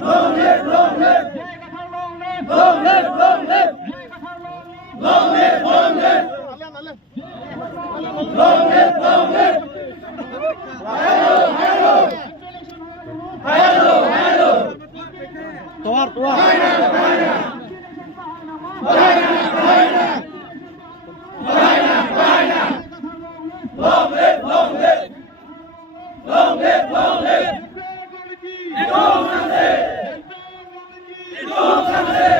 Long live, long live. Long live, long live. Long live, long live. Long live, long live. Hello, hello. Hello, hello. Tuar. Hayna, hayna. Hayna, hayna. Hayna, hayna. Long live, long live. Long live, long live. Idol Sangre.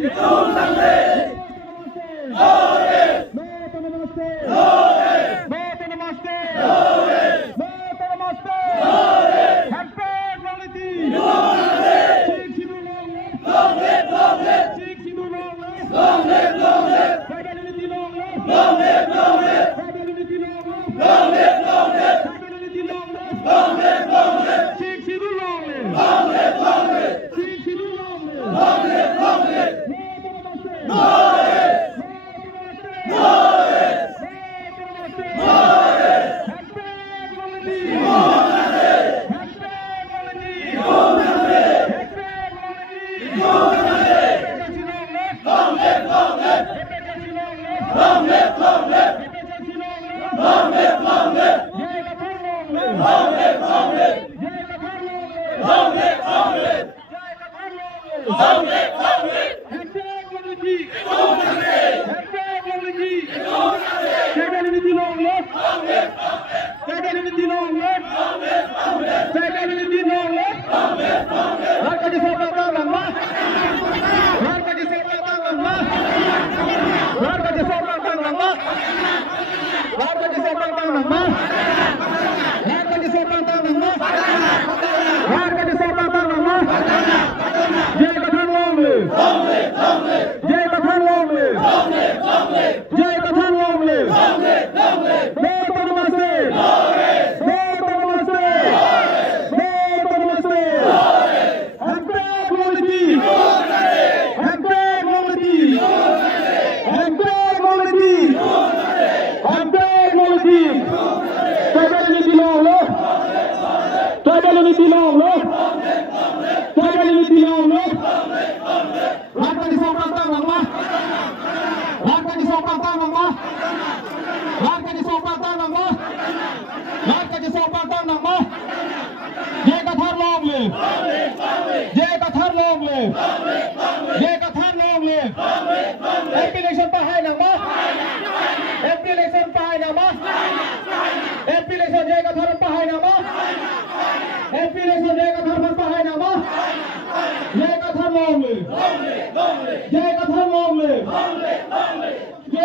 Idol Sangre. Idol Sangre. Long live, long live. Long live, long live. Long live, long live. Long live, long live. Long live, long live. Long live, long live. Long live, long live. Long live, long live. Long live, long live. Long live, long live. Long live, long live.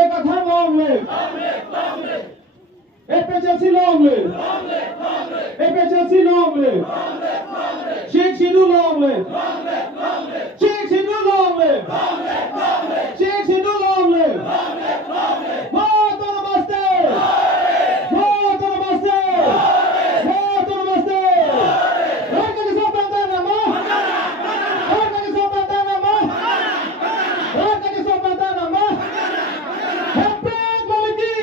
Idol Sangre. Idol Sangre. FHLC long live! FHLC long live! Sheikh Sidhu long live! Sheikh Sidhu long live! Sheikh Sidhu long live! Bharat Namaste! Bharat Namaste! Bharat Namaste! Harkati Sobatan Nama! Harkati Sobatan Nama! Harkati Sobatan Nama! Hempel Quality!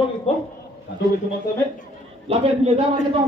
Trong ít phút, tôi teman-teman, lapor tidak dapat kita